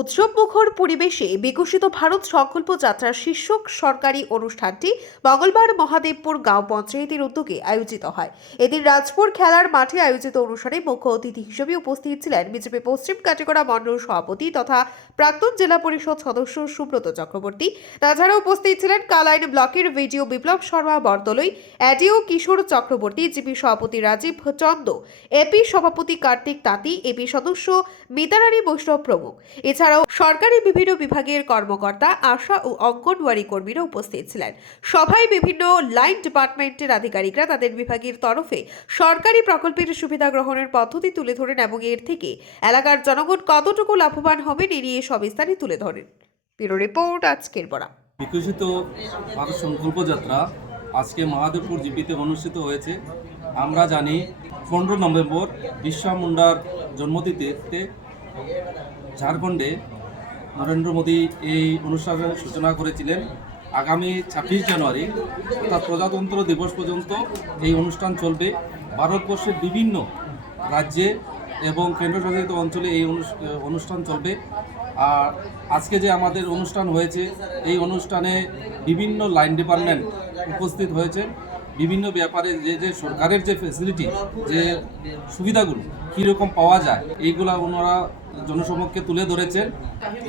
উৎসবমুখর পরিবেশে বিকশিত ভারত সংকল্প যাত্রার শীর্ষক সরকারি অনুষ্ঠানটি মঙ্গলবার মহাদেবপুর গাঁও পঞ্চায়েতের উদ্যোগে আয়োজিত হয়। এদিন রাজপুর খেলার মাঠে আয়োজিত অনুষ্ঠানে মুখ্য অতিথি হিসেবে উপস্থিত ছিলেন বিজেপি পশ্চিম কাটিগড়া মণ্ডল সভাপতি তথা প্রাক্তন জেলা পরিষদ সদস্য সুব্রত চক্রবর্তী। তাছাড়া উপস্থিত ছিলেন কালাইন ব্লকের ভিডিও বিপ্লব শর্মা বরদলৈ, এডিও কিশোর চক্রবর্তী, জিপি সভাপতি রাজীব চন্দ, এপি সভাপতি কার্তিক তাঁতি, এপি সদস্য মিতারানী বৈষ্ণব প্রমুখ। এছাড়াও সরকারি বিভিন্ন বিভাগের কর্মকর্তা, আশা ও অঙ্গনওয়াড়ি কর্মীরা উপস্থিত ছিলেন। সভায় বিভিন্ন লাইন ডিপার্টমেন্টের আধিকারিকরা তাদের বিভাগের তরফে সরকারি প্রকল্পের সুবিধা গ্রহণের পদ্ধতি তুলে ধরেন এবং এর থেকে এলাকার জনগণ কতটুকু লাভবান হবেন এ নিয়ে সবিস্তারে তুলে ধরেন। ব্যুরো রিপোর্ট, আজকের বড়া। বিকশিত ভারত সংকল্প যাত্রা আজকে মহাদেবপুর জিপিতে অনুষ্ঠিত হয়েছে। আমরা জানি 15 নভেম্বর বিরসা মুন্ডার জন্মতিথিতে ঝাড়খণ্ডে নরেন্দ্র মোদী এই অনুষ্ঠানের সূচনা করেছিলেন। আগামী 26 জানুয়ারি অর্থাৎ প্রজাতন্ত্র দিবস পর্যন্ত এই অনুষ্ঠান চলবে। ভারতবর্ষের বিভিন্ন রাজ্যে এবং কেন্দ্রশাসিত অঞ্চলে এই অনুষ্ঠান চলবে। আর আজকে যে আমাদের অনুষ্ঠান হয়েছে, এই অনুষ্ঠানে বিভিন্ন লাইন ডিপার্টমেন্ট উপস্থিত হয়েছে। বিভিন্ন ব্যাপারে যে সরকারের যে ফ্যাসিলিটি, যে সুবিধাগুলো কীরকম পাওয়া যায়, এইগুলা ওনারা জনসমক্ষে তুলে ধরেছেন।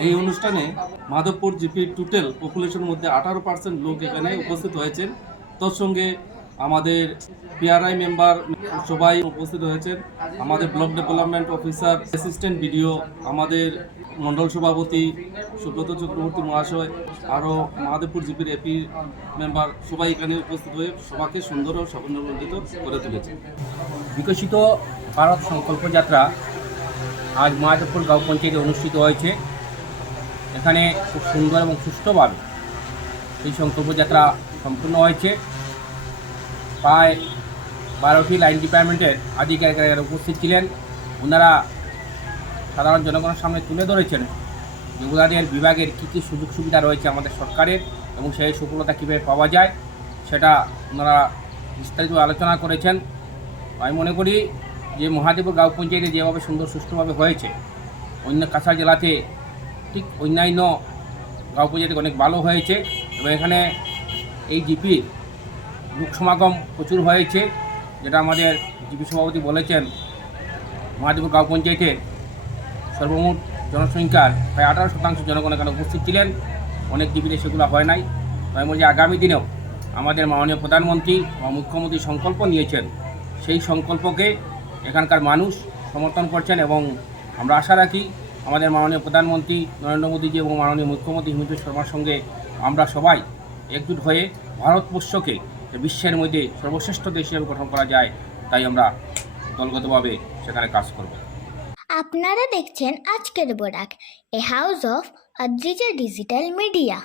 এই অনুষ্ঠানে মাধবপুর জিপির টোটাল পপুলেশনের মধ্যে 18% লোক এখানে উপস্থিত হয়েছেন। তোর সঙ্গে আমাদের পিআরআই মেম্বার সবাই উপস্থিত হয়েছেন, আমাদের block development officer, assistant BDO, আমাদের মণ্ডল সভাপতি সুব্রত চক্রবর্তী মহাশয়, আরও মাধবপুর জিপির এপি মেম্বার সবাই এখানে উপস্থিত হয়ে সবাইকে সুন্দর ও সাফল্যমণ্ডিত করে তুলেছে। বিকশিত ভারত সংকল্প যাত্রা আজ মহাদেবপুর গাঁও পঞ্চায়েতে অনুষ্ঠিত হয়েছে। এখানে খুব সুন্দর এবং সুষ্ঠুভাবে এই সংকল্প যাত্রা সম্পূর্ণ হয়েছে। প্রায় 12টি লাইন ডিপার্টমেন্টের আধিকারিকেরা উপস্থিত ছিলেন। ওনারা সাধারণ জনগণের সামনে তুলে ধরেছেন যে ওনাদের বিভাগের কী কী সুযোগ সুবিধা রয়েছে আমাদের সরকারের এবং সেই সফলতা কীভাবে পাওয়া যায় সেটা ওনারা বিস্তারিত আলোচনা করেছেন। আমি মনে করি যে মহাদেবপুর গাঁও পঞ্চায়েতে যেভাবে সুন্দর সুষ্ঠুভাবে হয়েছে, অন্য কাছাড় জেলাতে ঠিক অন্যান্য গাঁও পঞ্চায়েতে অনেক ভালো হয়েছে এবং এখানে এই জিপির লোক সমাগম প্রচুর হয়েছে। যেটা আমাদের জিপি সভাপতি বলেছেন, মহাদেবপুর গাঁও পঞ্চায়েতে সর্বমোট জনসংখ্যার প্রায় 18% জনগণ এখানে উপস্থিত ছিলেন। অনেক জিপিতে সেগুলো হয় নাই। আমি বলছি আগামী দিনেও আমাদের মাননীয় প্রধানমন্ত্রী বা মুখ্যমন্ত্রী সংকল্প নিয়েছেন, সেই সংকল্পকে এখানকার মানুষ সমর্থন করছেন এবং আমরা আশা রাখি আমাদের মাননীয় প্রধানমন্ত্রী নরেন্দ্র মোদীজি এবং মাননীয় মুখ্যমন্ত্রী হিমন্ত শর্মার সঙ্গে আমরা সবাই একজুট হয়ে ভারতবর্ষকে বিশ্বের মধ্যে সর্বশ্রেষ্ঠ দেশ হিসেবে গঠন করা যায়, তাই আমরা দলগতভাবে সেখানে কাজ করব। আপনারা দেখছেন আজকের Barak, a house of Adrija digital media.